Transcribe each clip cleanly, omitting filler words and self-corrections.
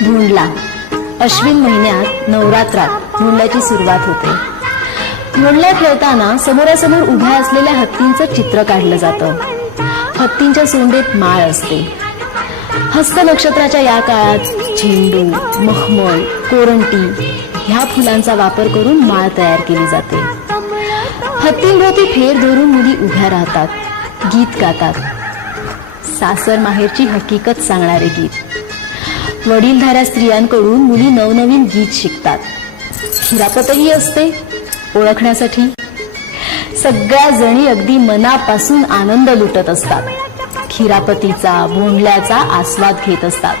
भोंडला अश्विन महिन्यात नवरात्रात भोंडल्याची सुरुवात होते। भोंडला खेळताना समोरासमोर उभ्या असलेल्या हत्तींचं चित्र काढलं जातं। हत्तींच्या सोंडेत माळ असते। हस्त नक्षत्राच्या या काळात झेंडू, मखमल, कोरंटी ह्या फुलांचा वापर करून माळ तयार केली जाते। हत्तींभोवती फेर धरून मुली उभ्या राहतात, गीत गातात। सासर माहेरची हकीकत सांगणारे गीत। वडीलधाऱ्या स्त्रियांकडून मुली नवनवीन गीत शिकतात। खिरापतही असते ओळखण्यासाठी। सगळ्या जणी अगदी मनापासून आनंद लुटत असतात। खिरापतीचा, भोंडल्याचा आस्वाद घेत असतात।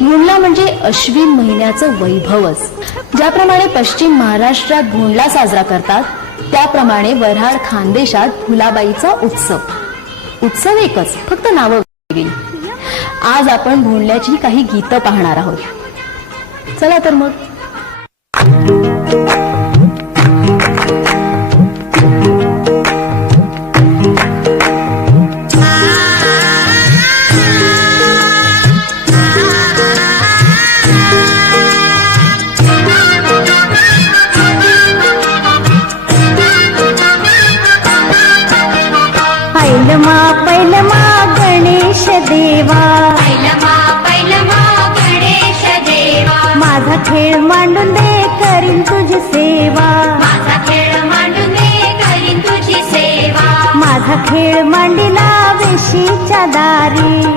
भोंडला म्हणजे अश्विन महिन्याचं वैभवच। ज्याप्रमाणे पश्चिम महाराष्ट्रात भोंडला साजरा करतात, त्याप्रमाणे वऱ्हाड खानदेशात भुलाबाईचा उत्सव एकच, फक्त नावं वेगळी। आज आपण भोंडल्याची काही गीतं पाहणार आहोत। चला तर मग। पैलमा गणेश देवा, पैलमा गणेश देवा, माझा खेळ मांडून दे करीन तुझी सेवा, माझा खेळ मांडून दे करीन तुझी सेवा, माझा खेळ मांडिला वेशीच्या दारी,